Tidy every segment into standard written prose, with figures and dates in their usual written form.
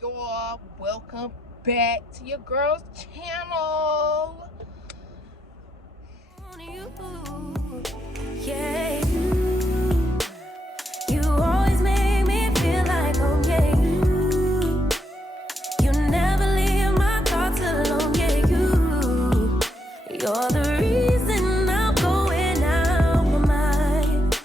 y'all? Welcome back to your girl's channel. Yeah, you always make me feel like home. Yeah, you never leave my thoughts alone. Yeah, you're the reason I'm going out my mind.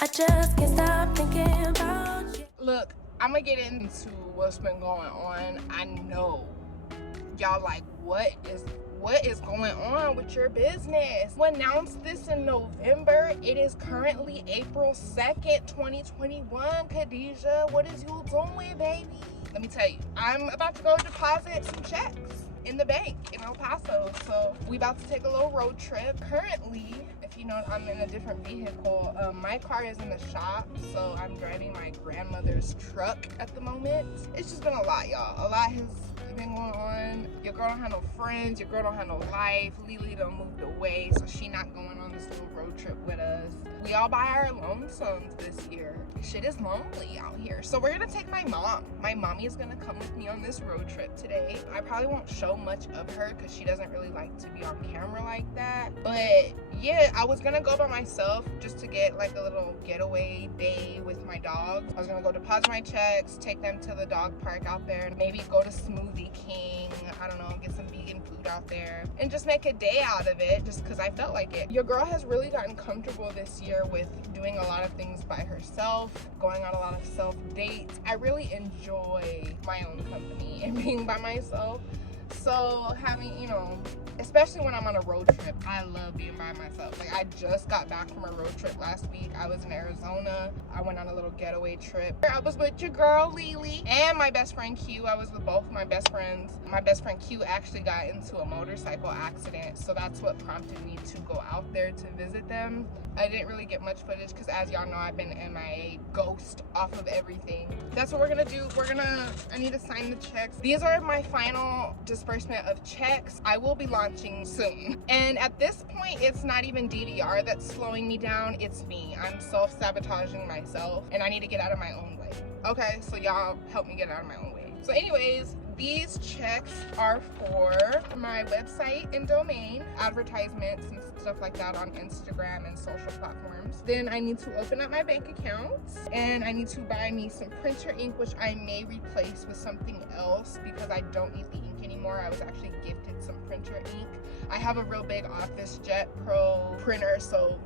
I just can't stop thinking about you. Look, I'm gonna get into what's been going on. I know y'all like, what is going on with your business? We announced this in November. It is currently April 2nd, 2021. Khadijah, what is you doing, baby? Let me tell you, I'm about to go deposit some checks in the bank in El Paso. So we about to take a little road trip. Currently, if you know, I'm in a different vehicle. My car is in the shop, so I'm driving my grandmother's truck at the moment. It's just been a lot, y'all. A lot has been going on. Your girl don't have no friends. Your girl don't have no life. Lily done moved away, so she not going on this little road trip with us. We all buy our lonesomes this year. Shit is lonely out here. So we're gonna take my mom. My mommy is gonna come with me on this road trip today. I probably won't show much of her because she doesn't really like to be on camera like that. But yeah, I was gonna go by myself just to get like a little getaway day with my dogs. I was gonna go deposit my checks, take them to the dog park out there, and maybe go to Smoothie King, I don't know, get some vegan food out there and just make a day out of it just because I felt like it. Your girl has really gotten comfortable this year with doing a lot of things by herself, going on a lot of self dates. I really enjoy my own company and being by myself. So having, you know, especially when I'm on a road trip, I love being by myself. Like, I just got back from a road trip last week. I was in Arizona. I went on a little getaway trip. I was with your girl Lily and my best friend Q. I was with both my best friends. My best friend Q actually got into a motorcycle accident, so that's what prompted me to go out there to visit them. I didn't really get much footage because, as y'all know, I've been MIA, ghost off of everything. That's what we're gonna do. I need to sign the checks. These are my final disbursement of checks. I will be launching soon. And at this point, it's not even DVR that's slowing me down. It's me. I'm self-sabotaging myself and I need to get out of my own way. Okay, so y'all help me get out of my own way. So anyways, these checks are for my website and domain, advertisements and stuff like that on Instagram and social platforms. Then I need to open up my bank accounts and I need to buy me some printer ink, which I may replace with something else because I don't need the ink anymore. I was actually gifted some printer ink. I have a real big Office Jet Pro printer, so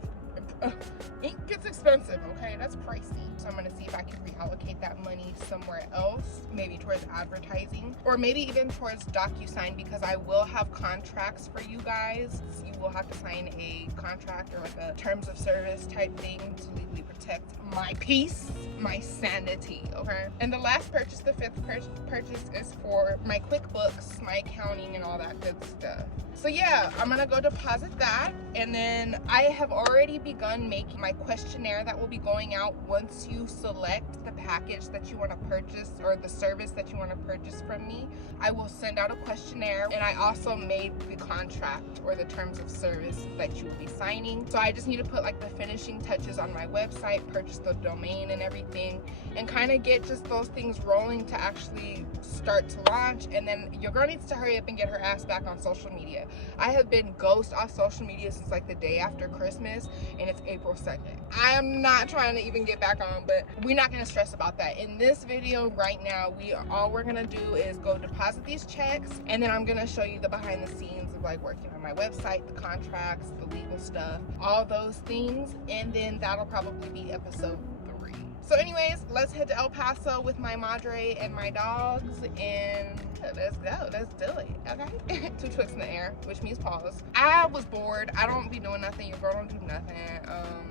ink gets expensive, okay? That's pricey. So I'm gonna see if I can reallocate that money somewhere else, maybe towards advertising or maybe even towards DocuSign, because I will have contracts for you guys. So you will have to sign a contract or like a terms of service type thing to legally protect my peace, my sanity, okay? And the last purchase, the fifth purchase, is for my QuickBooks, my accounting and all that good stuff. So yeah, I'm gonna go deposit that, and then I have already begun making my questionnaire that will be going out once you select the package that you want to purchase or the service that you want to purchase from me. I will send out a questionnaire, and I also made the contract or the terms of service that you will be signing. So I just need to put like the finishing touches on my website, purchase the domain and everything, and kind of get just those things rolling to actually start to launch. And then your girl needs to hurry up and get her ass back on social media. I have been ghost off social media since like the day after Christmas, and it's April 2nd. I am not trying to even get back on, but we're not gonna stress about that. In this video right now, all we're gonna do is go deposit these checks, and then I'm gonna show you the behind the scenes of like working on my website, the contracts, the legal stuff, all those things, and then that'll probably be episode 3. So anyways, let's head to El Paso with my madre and my dogs, and let's go. Let's do it, okay? 2 twists in the air, which means pause. I was bored. I don't be doing nothing. Your girl don't do nothing.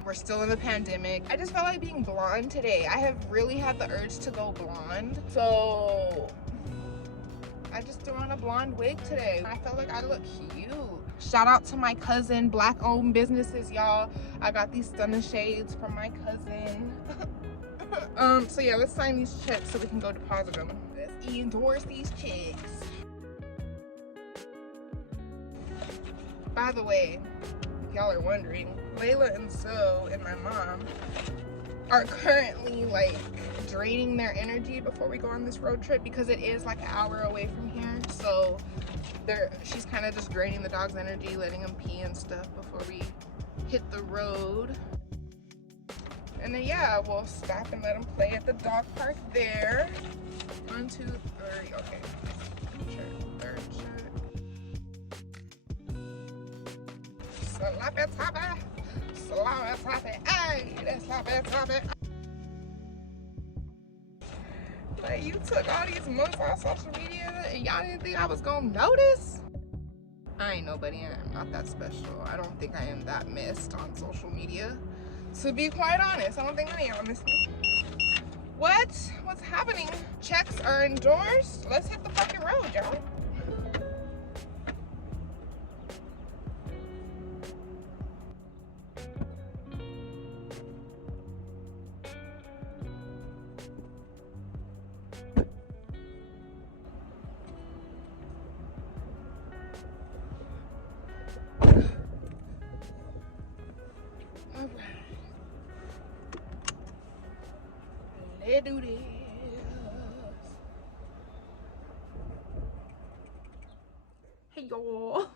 We're still in the pandemic. I just felt like being blonde today. I have really had the urge to go blonde, so I just threw on a blonde wig today. I felt like I look cute. Shout out to my cousin, Black-owned businesses, y'all. I got these stunning shades from my cousin. So yeah, let's sign these checks so we can go deposit them. Let's endorse these checks. By the way, if y'all are wondering, Layla and Zoe and my mom are currently like draining their energy before we go on this road trip, because it is like an hour away from here. So she's kind of just draining the dog's energy, letting them pee and stuff before we hit the road. And then yeah, we'll stop and let them play at the dog park there. 1, 2, 3. Okay. Third shirt. Sloppy toppy. Sloppy toppy. Ay, that's sloppy toppy. Like, you took all these months on social media and y'all didn't think I was gonna notice? I ain't nobody. I'm not that special. I don't think I am that missed on social media. To be quite honest, I don't think any of y'all missed me. What's happening? Checks are endorsed. Let's hit the fucking road, y'all. Let's do this. Hey y'all.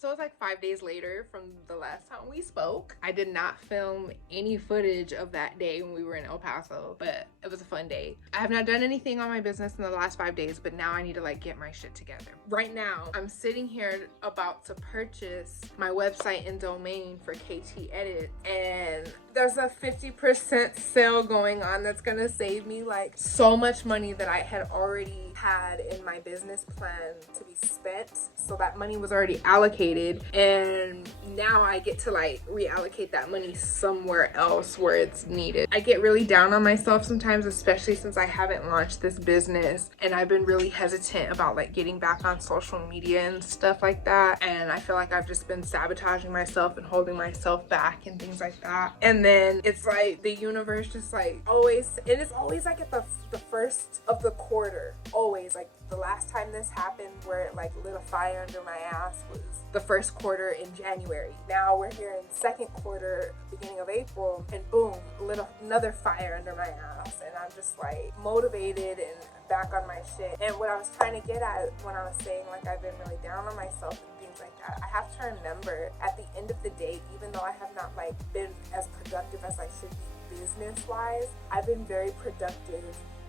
So it's like 5 days later from the last time we spoke. I did not film any footage of that day when we were in El Paso, but it was a fun day. I have not done anything on my business in the last 5 days, but now I need to like get my shit together. Right now, I'm sitting here about to purchase my website and domain for KTEDITZ, and there's a 50% sale going on that's gonna save me like so much money that I had already had in my business plan to be spent. So that money was already allocated, and now I get to like reallocate that money somewhere else where it's needed. I get really down on myself sometimes, especially since I haven't launched this business, and I've been really hesitant about like getting back on social media and stuff like that, and I feel like I've just been sabotaging myself and holding myself back and things like that. And then it's like the universe just like always, and it's always like at the first of the quarter, always. Like the last time this happened where it like lit a fire under my ass was the first quarter in January. Now we're here in second quarter, beginning of April, and boom, lit another fire under my ass. And I'm just like motivated and back on my shit. And what I was trying to get at when I was saying like I've been really down on myself and things like that, I have to remember at the end of the day, even though I have not like been as productive as I should be business wise, I've been very productive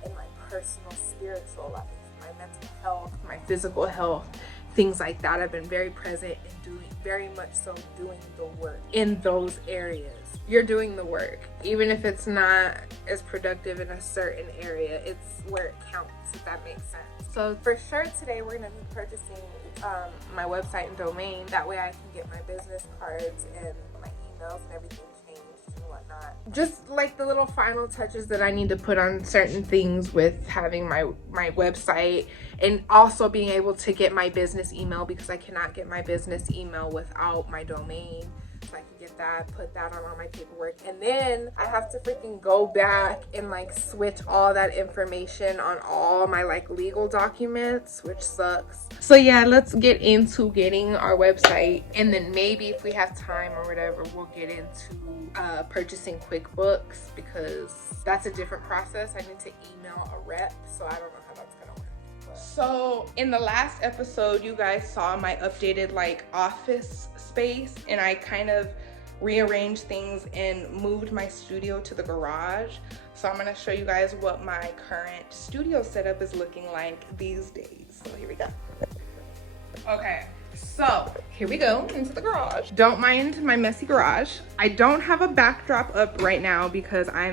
in my personal spiritual life, my mental health, my physical health, things like that. I've been very present and doing very much so doing the work in those areas. You're doing the work, even if it's not as productive in a certain area, it's where it counts, if that makes sense. So for sure today we're gonna be purchasing my website and domain. That way I can get my business cards and my emails and everything changed and whatnot. Just like the little final touches that I need to put on certain things with having my website, and also being able to get my business email, because I cannot get my business email without my domain. So I can get that, put that on all my paperwork, and then I have to freaking go back and like switch all that information on all my like legal documents, which sucks. So yeah, let's get into getting our website, and then maybe if we have time or whatever, we'll get into purchasing QuickBooks, because that's a different process. I need to email a rep, so I don't know how that's gonna work. So in the last episode, you guys saw my updated like office space, and I kind of rearranged things and moved my studio to the garage. So I'm gonna show you guys what my current studio setup is looking like these days. So here we go. Okay, so here we go into the garage. Don't mind my messy garage. I don't have a backdrop up right now because I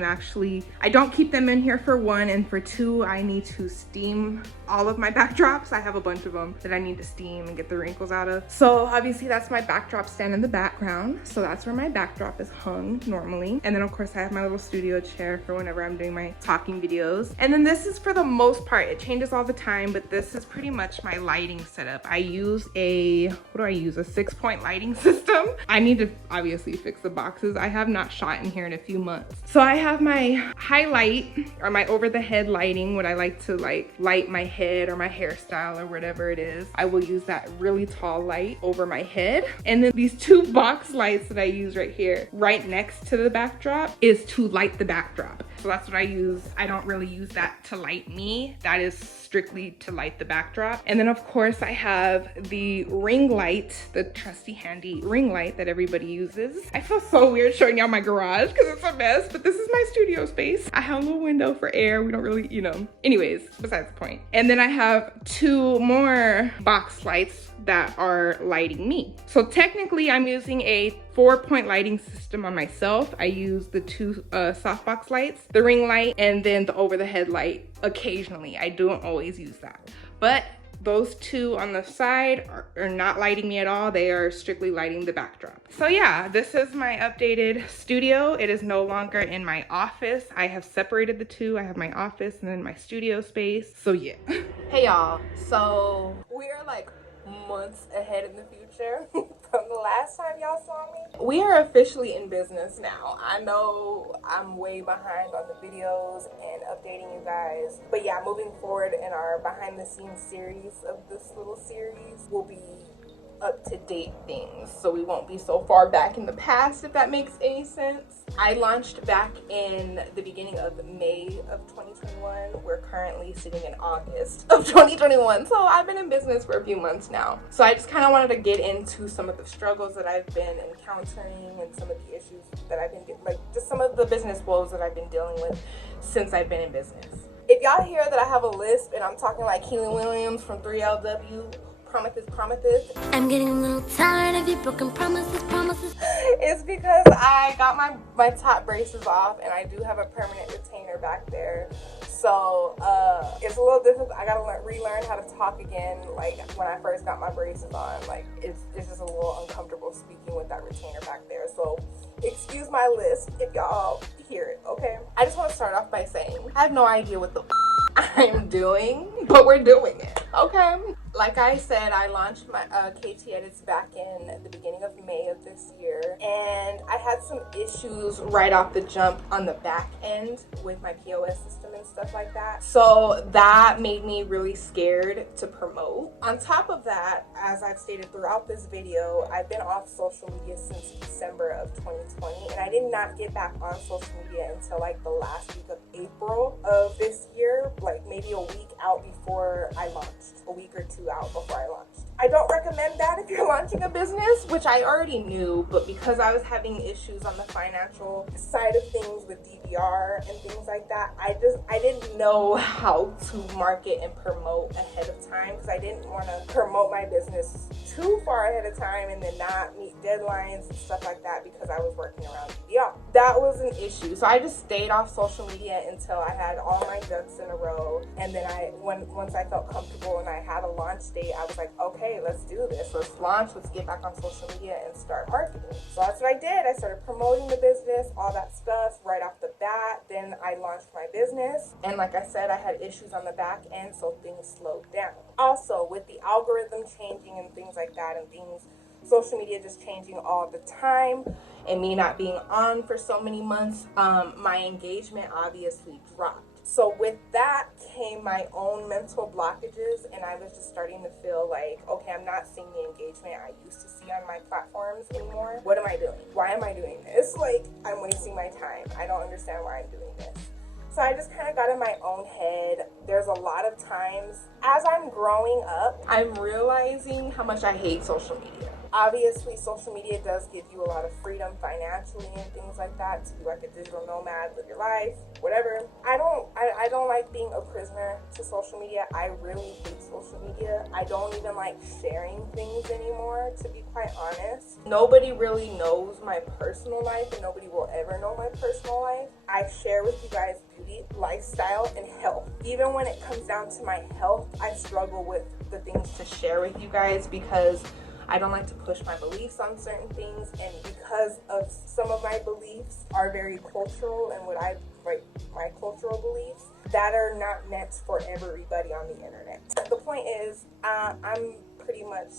don't keep them in here for one, and for two, I need to steam all of my backdrops. I have a bunch of them that I need to steam and get the wrinkles out of. So obviously that's my backdrop stand in the background. So that's where my backdrop is hung normally. And then of course I have my little studio chair for whenever I'm doing my talking videos. And then this is, for the most part, it changes all the time, but this is pretty much my lighting setup. I use a what do I use? A 6-point lighting system. I need to obviously fix the boxes. I have not shot in here in a few months. So I have my highlight or my over the head lighting, what I like to like light my head or my hairstyle or whatever it is. I will use that really tall light over my head. And then these 2 box lights that I use right here, right next to the backdrop, is to light the backdrop. So that's what I use. I don't really use that to light me. That is strictly to light the backdrop. And then of course I have the ring light, the trusty handy ring light that everybody uses. I feel so weird showing y'all my garage because it's a mess, but this is my studio space. I have a little window for air. We don't really, you know, anyways, besides the point. And then I have 2 more box lights that are lighting me. So technically I'm using a 4-point lighting system on myself. I use the 2 softbox lights, the ring light, and then the over the head light occasionally. I don't always use that. But those 2 on the side are not lighting me at all. They are strictly lighting the backdrop. So yeah, this is my updated studio. It is no longer in my office. I have separated the 2. I have my office and then my studio space. So yeah. Hey y'all, so we are like months ahead in the future from the last time y'all saw me. We are officially in business now. I know I'm way behind on the videos and updating you guys, but yeah, moving forward in our behind the scenes series of this little series will be up to date things, so we won't be so far back in the past, if that makes any sense. I launched back in the beginning of May of 2021. We're currently sitting in August of 2021, so I've been in business for a few months now. So I just kind of wanted to get into some of the struggles that I've been encountering and some of the issues that I've been like just some of the business woes that I've been dealing with since I've been in business. If y'all hear that I have a lisp and I'm talking like Keely Williams from 3LW, promises. I'm getting a little tired of your broken promises. It's because I got my top braces off and I do have a permanent retainer back there. So it's a little difficult. I gotta relearn how to talk again. Like when I first got my braces on, like it's just a little uncomfortable speaking with that retainer back there. So excuse my lisp if y'all hear it, okay? I just want to start off by saying I have no idea what the I'm doing, but we're doing it, okay? Like I said, I launched my KTEDITZ back in the beginning of May of this year, and I had some issues right off the jump on the back end with my POS system and stuff like that. So that made me really scared to promote. On top of that, as I've stated throughout this video, I've been off social media since December of 2020, and I did not get back on social media until like the last week of April of this year, like maybe a week out before I launched, a week or 2 out before I launched. I don't recommend that if you're launching a business, which I already knew, but because I was having issues on the financial side of things with DVR and things like that, I didn't know how to market and promote ahead of time, because I didn't want to promote my business too far ahead of time and then not meet deadlines and stuff like that because I was working around DVR. That was an issue. So I just stayed off social media until I had all my ducks in a row, and then once I felt comfortable and I had a launch date, I was like, okay, let's do this. Let's launch. Let's get back on social media and start marketing. So that's what I did. I started promoting the business, all that stuff right off the bat. Then I launched my business. And like I said, I had issues on the back end, so things slowed down. Also, with the algorithm changing and things like that, and social media just changing all the time, and me not being on for so many months, my engagement obviously dropped. So with that came my own mental blockages, and I was just starting to feel like, okay, I'm not seeing the engagement I used to see on my platforms anymore. What am I doing? Why am I doing this? Like, I'm wasting my time. I don't understand why I'm doing this. So I just kind of got in my own head. There's a lot of times as I'm growing up, I'm realizing how much I hate social media. Obviously, social media does give you a lot of freedom financially and things like that, to be like a digital nomad, live your life, whatever. I don't like being a prisoner to social media. I really hate social media. I don't even like sharing things anymore, to be quite honest. Nobody really knows my personal life, and nobody will ever know my personal life. I share with you guys beauty, lifestyle, and health. Even when it comes down to my health, I struggle with the things to share with you guys because I don't like to push my beliefs on certain things, and because of some of my beliefs are very cultural, and what I like, my cultural beliefs that are not meant for everybody on the internet. The point is, I'm pretty much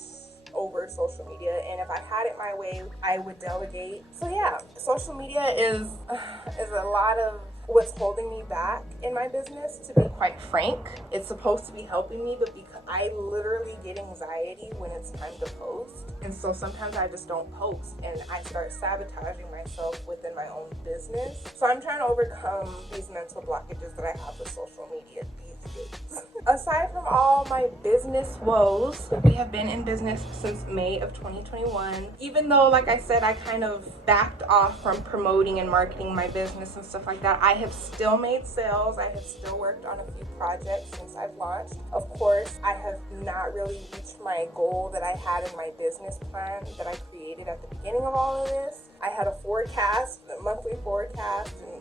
over social media, and if I had it my way, I would delegate. So yeah, social media is a lot of what's holding me back in my business, to be quite frank. It's supposed to be helping me, but because I literally get anxiety when it's time to post, and so sometimes I just don't post and I start sabotaging myself within my own business. So I'm trying to overcome these mental blockages that I have with social media these days. Aside from all my business woes, we have been in business since May of 2021. Even though, like I said, I kind of backed off from promoting and marketing my business and stuff like that, I have still made sales. I have still worked on a few projects since I've launched. Of course, I have not really reached my goal that I had in my business plan that I created at the beginning of all of this. I had a forecast, a monthly forecast, and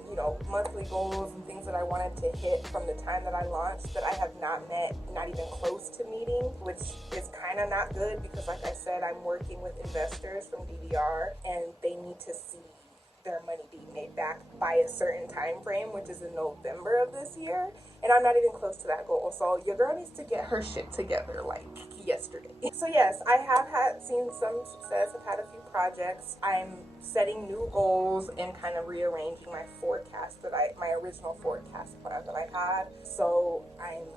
monthly goals and things that I wanted to hit from the time that I launched that I have not met, not even close to meeting, which is kind of not good because, like I said, I'm working with investors from DDR and they need to see their money being made back by a certain time frame, which is in November of this year, and I'm not even close to that goal. So your girl needs to get her shit together like yesterday. So yes, I have seen some success. I've had a few projects. I'm setting new goals and kind of rearranging my forecast my original forecast plan that I had. So I'm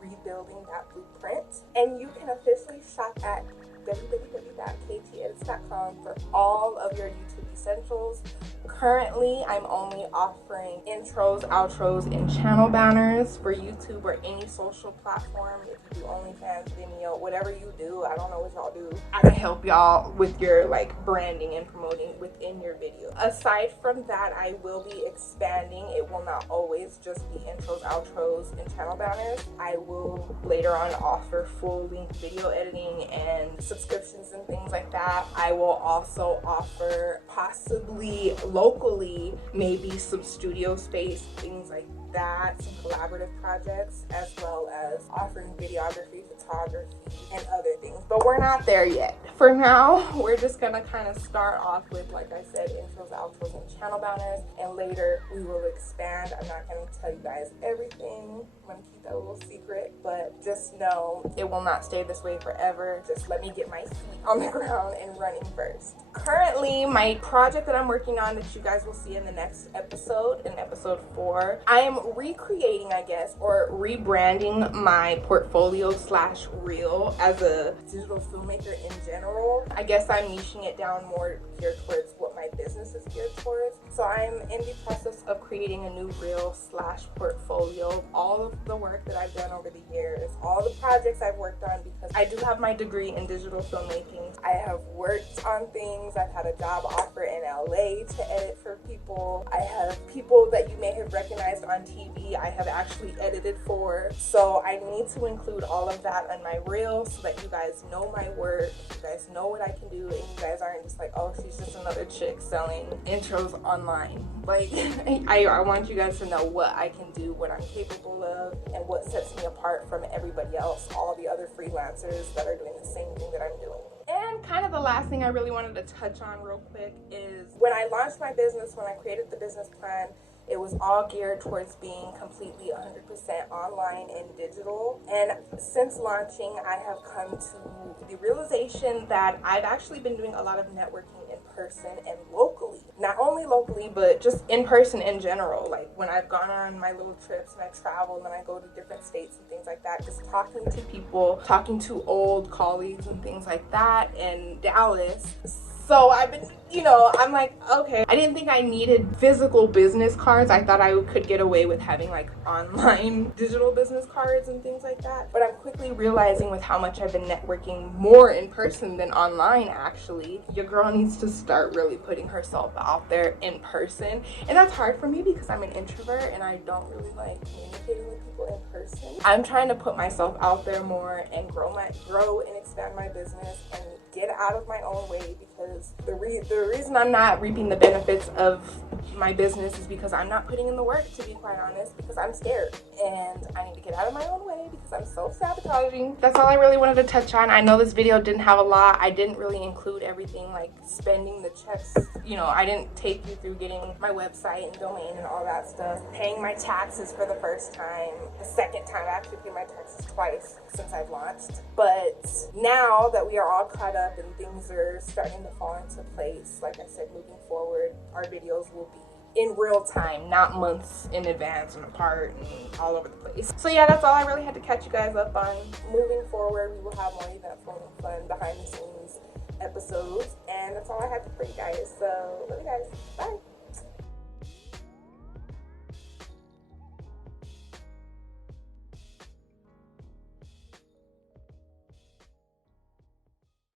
rebuilding that blueprint, and you can officially shop at www.KTEDITZ.com for all of your YouTube essentials. Currently, I'm only offering intros, outros, and channel banners for YouTube or any social platform. If you do OnlyFans, Vimeo, whatever you do, I don't know what y'all do, I can help y'all with your branding and promoting within your video. Aside from that, I will be expanding. It will not always just be intros, outros, and channel banners. I will later on offer full-length video editing and subscriptions and things like that. I will also offer possibly locally, maybe some studio space, things like that, some collaborative projects, as well as offering videography, photography, and other things. But we're not there yet. For now, we're just gonna kind of start off with, like I said, intros, outros, and channel banners, and later we will expand. I'm not gonna tell you guys everything. I'm gonna keep that a little secret, but just know it will not stay this way forever. Just let me get my feet on the ground and running first. Currently, my project that I'm working on that you guys will see in the next episode, in episode 4, I am recreating, I guess, or rebranding my portfolio / reel as a digital filmmaker in general. I guess I'm niching it down more geared towards what my business is geared towards. So I'm in the process of creating a new reel / portfolio, all of the work that I've done over the years, all the projects I've worked on, because I do have my degree in digital filmmaking. I have worked on things. I've had a job offer in LA to edit for people. I have people that you may have recognized on TV I have actually edited for. So I need to include all of that on my reel so that you guys know my work, you guys know what I can do, and you guys aren't just like, oh, she's just another chick selling intros online. Like, I want you guys to know what I can do, what I'm capable of, and what sets me apart from everybody else, all the other freelancers that are doing the same thing that I'm doing. And kind of the last thing I really wanted to touch on real quick is when I launched my business, when I created the business plan, it was all geared towards being completely 100% online and digital. And since launching, I have come to the realization that I've actually been doing a lot of networking in person and locally. Not only locally, but just in person in general. Like when I've gone on my little trips and I travel and I go to different states and things like that, just talking to people, talking to old colleagues and things like that in Dallas. So I've been, I'm like, okay, I didn't think I needed physical business cards. I thought I could get away with having online digital business cards and things like that. But I'm quickly realizing with how much I've been networking more in person than online, actually, your girl needs to start really putting herself out there in person. And that's hard for me because I'm an introvert and I don't really like communicating with people in person. I'm trying to put myself out there more and grow and expand my business and get out of my own way, because the reason I'm not reaping the benefits of my business is because I'm not putting in the work, to be quite honest, because I'm scared and I need to get out of my own way because I'm so self-sabotaging. That's all I really wanted to touch on. I know this video didn't have a lot. I didn't really include everything, like spending the checks. You know, I didn't take you through getting my website and domain and all that stuff. Paying my taxes for the first time. The second time I actually paid my taxes twice since I've launched. But now that we are all caught up and things are starting to fall into place, like I said, moving forward, our videos will be in real time, not months in advance and apart and all over the place. So yeah, that's all I really had to catch you guys up on. Moving forward, we will have more eventful and fun behind the scenes episodes, and that's all I had for you guys. So love you guys. Bye.